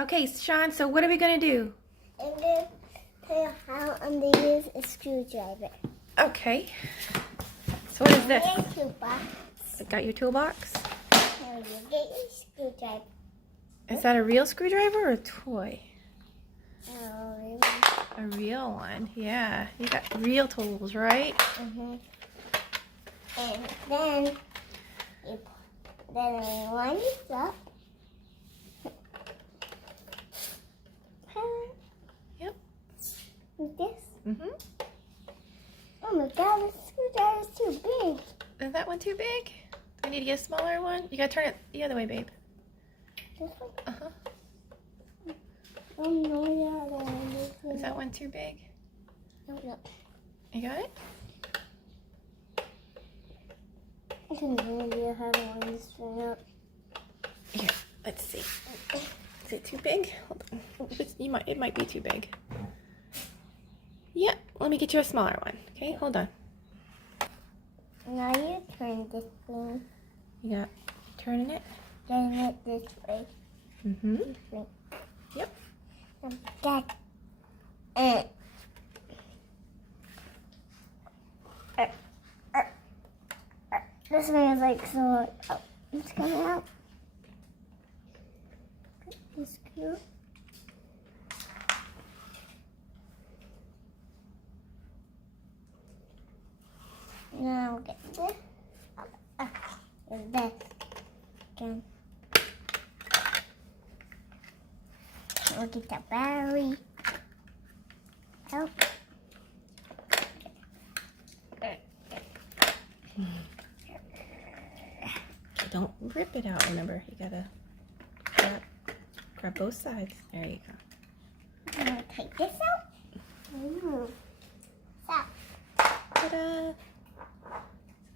Okay, Sean, so what are we going to do? I'm going to tell you how I'm going to use a screwdriver. Okay. So what is this? Your toolbox. Got your toolbox? Now you get your screwdriver. Is that a real screwdriver or a toy? Oh, really? A real one, yeah. You got real tools, right? Mm-hmm. And then we line this up. Yep. Like this. Mm-hmm. Oh my god, this screwdriver is too big. Is that one too big? Do I need to get a smaller one? You gotta turn it the other way, babe. This one? Uh-huh. Oh no, yeah, that one is. Is that one too big? No. You got it? I can really have one straight up. Here, let's see. Is it too big? Hold on. It might be too big. Yeah, let me get you a smaller one. Okay, hold on. Now you turn this thing. You got turning it? Turn it this way. Mm-hmm. This way. Yep. That. This one is like so. Oh, it's coming out. This screw. Now we'll get this. This. Again. We'll get the battery out. Don't rip it out, remember. You gotta grab both sides. There you go. I'm gonna take this out. Stop. Ta-da!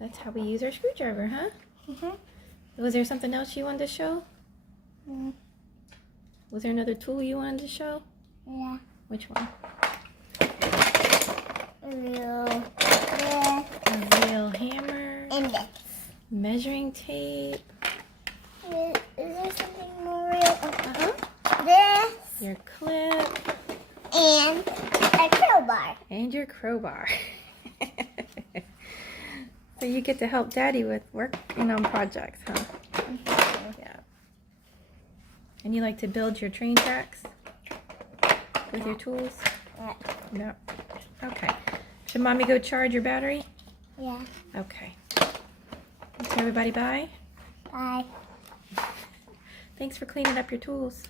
That's how we use our screwdriver, huh? Mm-hmm. Was there something else you wanted to show? Mm. Was there another tool you wanted to show? Yeah. Which one? A real A real hammer. index. Measuring tape. Is there something more real? Uh-huh. This Your clip. and a crowbar. And your crowbar. So you get to help Daddy with working on projects, huh? Yeah. And you like to build your train tracks with your tools? No. Okay. Should Mommy go charge your battery? Yeah. Okay. So everybody bye. Bye. Thanks for cleaning up your tools.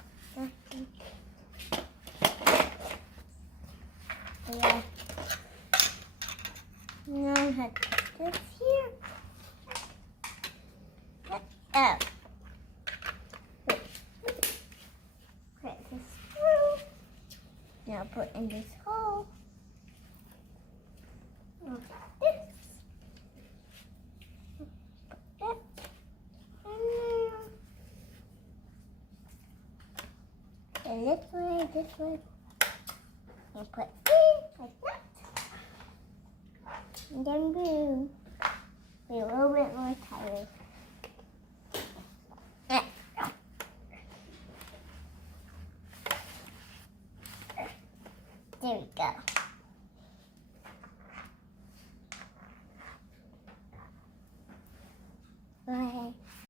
Yeah. Now I have this here. Oh. Put this through. Now put in this hole. This. Put this. And this way. And put in like that. And then boom. Be a little bit more tired. There we go.